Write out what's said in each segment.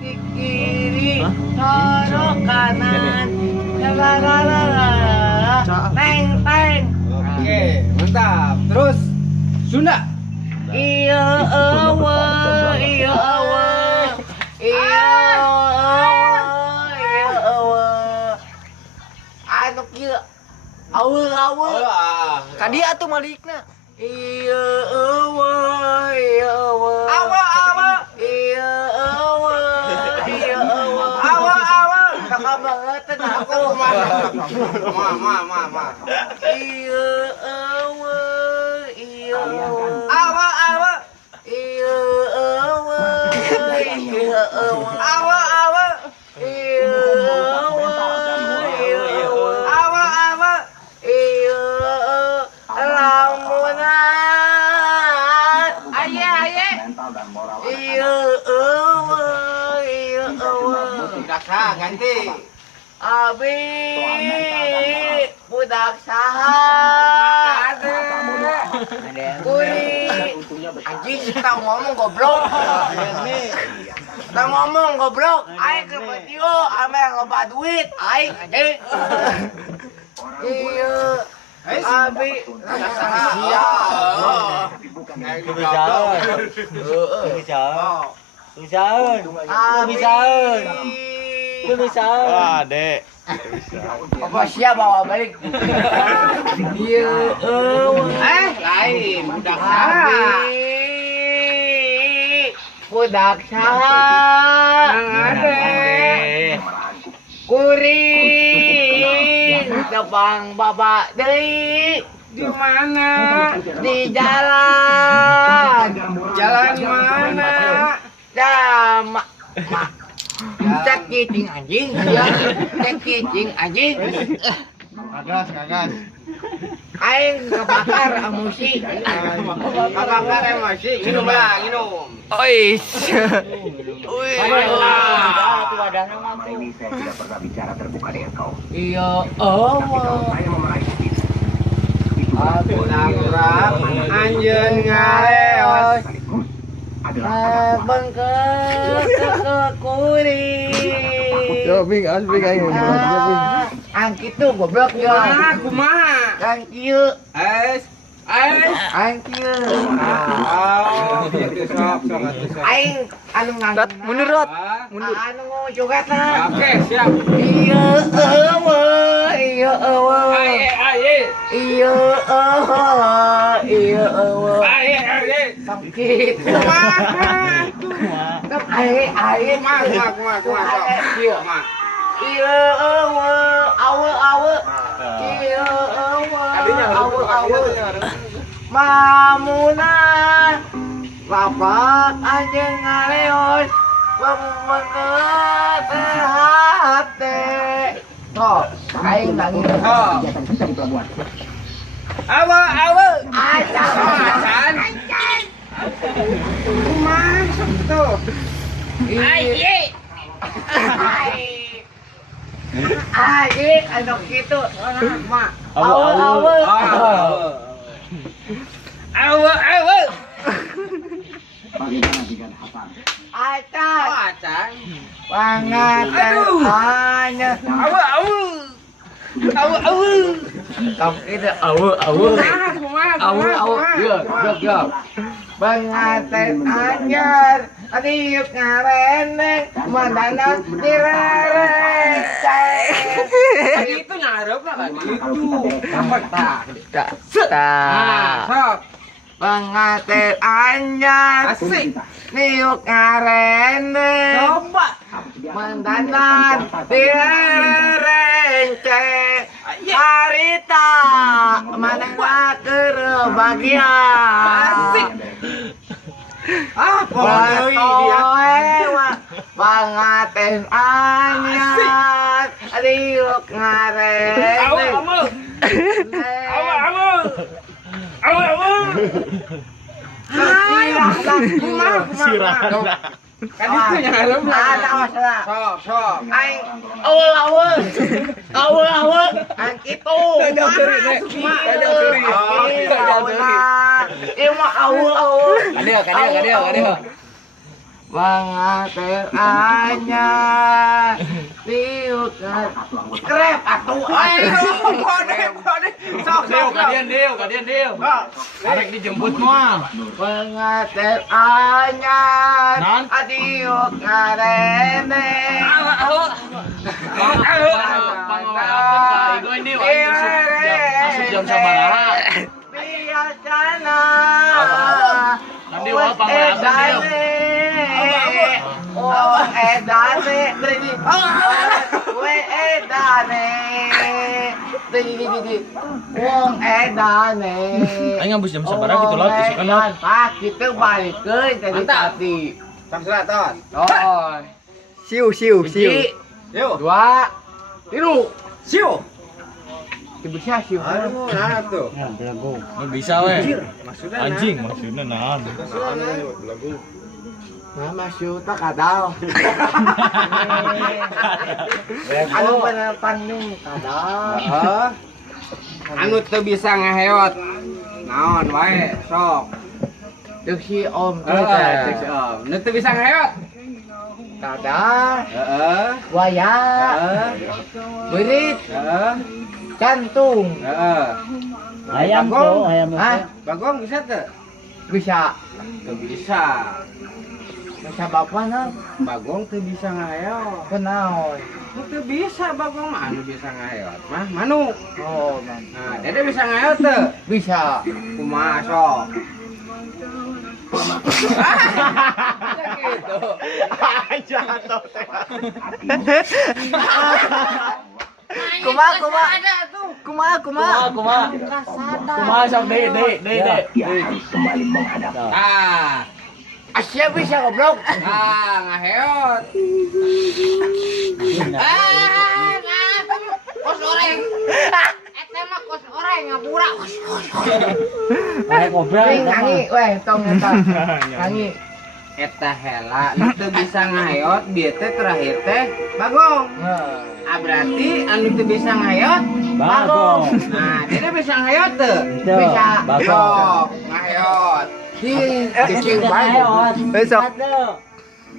Di kiri, toro kanan. Lalalala. Teng teng. Oke, mantap. Terus Sunda. Iya awa, iya awa. Iya awa. Anu kieu. Awa. Kadia tuh malikna. Iya awa, iya awa. Awa. Iya awa, iya awa. Awa. Nakabangetan aku. Ma. Iya awa, iya awa. Awa. Iya awa, iya awa. Awa. Iya awa, iya awa. Awa. Iya lamunan. Aye. Iya awa, iya awa. Daksa ganti. Abi budak saha? Kuri anjing kita ngomong goblok. Kita ngomong goblok. Aing ke video ame loba duit. Aing anjing. Iya. Abi Iya. Dek. Apa siap bawa balik? Iya, Lain budak budak saha? Kuring Jepang bapak deui di mana? di jalan Jalan mana? sama cek cicing anjing ya cek cicing anjing Kagas. aing kebakar emosi Kebakar emosi. Minum. ois Ini saya tidak pernah bicara terbuka dengan kau. iya Allah Saya memeraih itu. Kurang anjeun ngareos. Sekaligus adalah bengkel ke kuring Bing, asbing aing. angkit tuh goblok ya Kumaha? kan kieu Es. aing kieu Gitu sok. aing anu ngangkat Mundur. anu jogetna Oke, siap. iya eueuh iya eueuh Aye. iya eueuh Aye. sakit kan ae Kumaha. kieu iya eueuh awe iya eueuh mamuna bapak anjing ngaleos pemenget hate toh aing nangis kegiatan kita di pelabuhan. Awa. acan Kumaha tuh? aye anu kitu mak awe Bagaimana dengan Hasan? acan panganten hanya kamu itu ya panganten anyar adiuk ngareneng mandana direreceh Itu ngarep lah kan Kalau itu. sok panganten anyar Asik. niuk ngareneng Coba. mandanan direnceng harita manengna keur bagian Pokoknya dia. pangaten anyar riuk ngareng Sirahna. Kan itu ngarep lah. Sok. aing awal ang kitu ieu mah awal Kadeo. Mengatur anyar tiup krep atuh Kadian deal. Arek dijemput mah. mengatur anyar Non. tiup ngarene Asup jam sabaraha. biasana Nanti wah panglapan edane we edane wong edane Aing ngabus jam sabaraha gitu laut isu kan laut. Pak kita balik ke tadi tadi Jam 100. oh Siu, siu, siu. Yuk. 2 3 Siu. bisa sih Aduh, nah tuh. Nggak bisa weh. Anjing maksudnya nahan. Mama syuta kadal. Anu bener pandung kadal. Anu teu bisa ngaheot. Naon wae sok. Deuk si om teh. Heeh, cek om. Nu teu bisa ngaheot. Kadal, Heeh. waya, berit, Heeh. jantung. Heeh. Ayam Bagong. tuh, ayam Hah? Bagong bisa teu? Bisa. Teu bisa. Bisa bapak nah. Bagong teu bisa ngaheot. Kenaon. Nu teu bisa bagong mah anu bisa ngaheot mah manuk. Oh, man. Nah, dede bisa ngaheot teu? Bisa. Kumaha sok? Gitu. Jatuh teh. Kumaha Kumaha sok de. Dia harus kembali menghadap. Ah, Asia bisa goblok. ngaheot. Kos oreng. Eta mah kos oreng ngapura. Kayak kobra. Ngangi, weh tong eta. Ngangi. Eta hela nu teu bisa ngaheot bieu teh terakhir teh bagong. Ah berarti anu teu bisa ngaheot Bagong. Nah, dede bisa ngaheot teu? Bisa. Bagong. Sok, ngaheot. Cicing bae. Besok.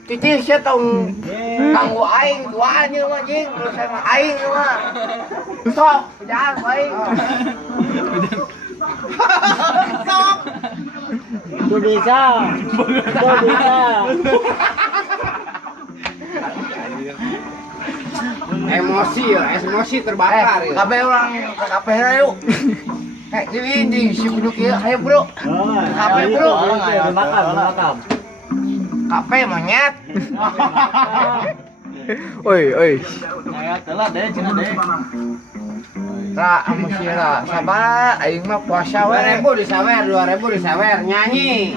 Cicing sia tong kanggo aing duaan ieu mah jeung sama aing ieu mah. Sok, jangan aing. Sok. Tuh bisa. Tuh bisa. Emosi terbakar ya. Kabeh urang ka kafe yuk. Ini si buduk ieu, ayo bro. Kafe bro. Makam. Kafe monyet. Oi, oi. Ayo telat deh, cina deh. Ra emosi ra. Sabar, aing mah puasa we. 2000 disawer, 2000 disawer. Nyanyi.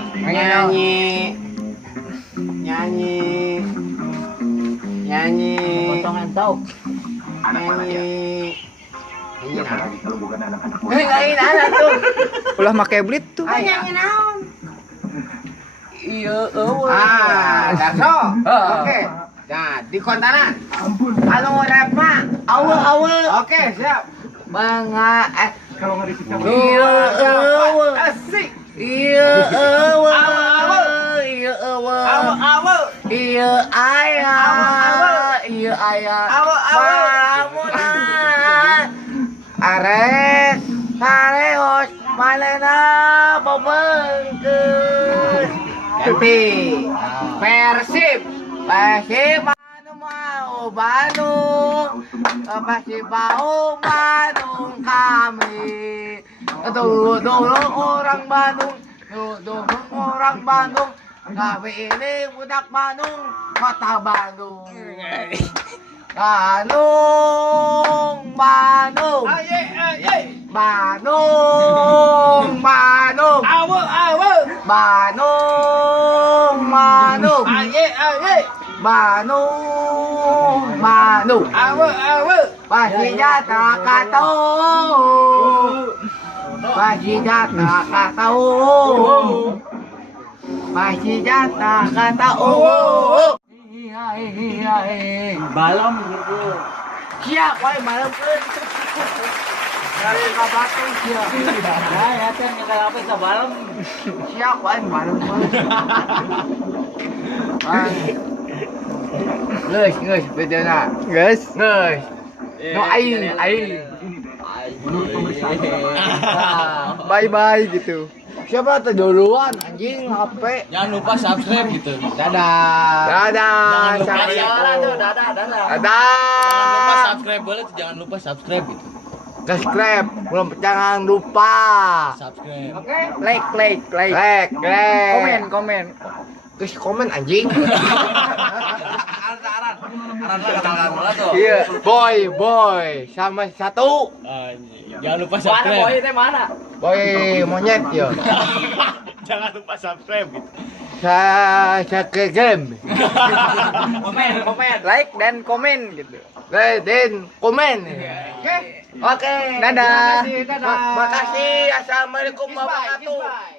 Potongan tau. Nyanyi. Apalagi kalau bukan anak-anak Ngain anak tuh. Ulah make blit tuh. Nyanyi naon? Iya, Daso. Oke. Nah, di kontanan. anu rap mah awe. Oke, siap. Manga kalau nggak disikap. iya awe. Asik. Iya awe. Iya awe. Awe. Iya ayah. Iya ayah. Awe. Mamuna. Ares. Sareos. Malena bobengkeun. Ganti. Persib. Persib Bandung mau Bandung. Persib mau Bandung kami. Dulu orang Bandung. Dulu orang Bandung. Kami ini budak Bandung. Kota Bandung. Bandung. Bandung. Bandung. Bandung. Pasijata katau. Balom gitu. Siap, wae malam keun. Dari kabatu siap. Ya, ya kan nyekel apa sa balom. Siap, wae malam keun. Ngeus bedana. Guys. Ngeus. No aing. Bye bye gitu. Siapa tuh duluan anjing HP. Jangan lupa subscribe gitu. Dadah. Jangan lupa Sampai siaran tuh, dadah. Jangan lupa subscribe boleh tuh, jangan lupa subscribe gitu. Subscribe, jangan lupa. Subscribe. Like. Komen. Terus komen anjing. Aran. Iya, boy sama satu. Jangan lupa subscribe. Boy monyet yo. Jangan lupa subscribe gitu. Saya ke game. Komen. Like dan komen gitu. Dan komen. Oke. Dadah. Makasih. Assalamualaikum warahmatullahi wabarakatuh.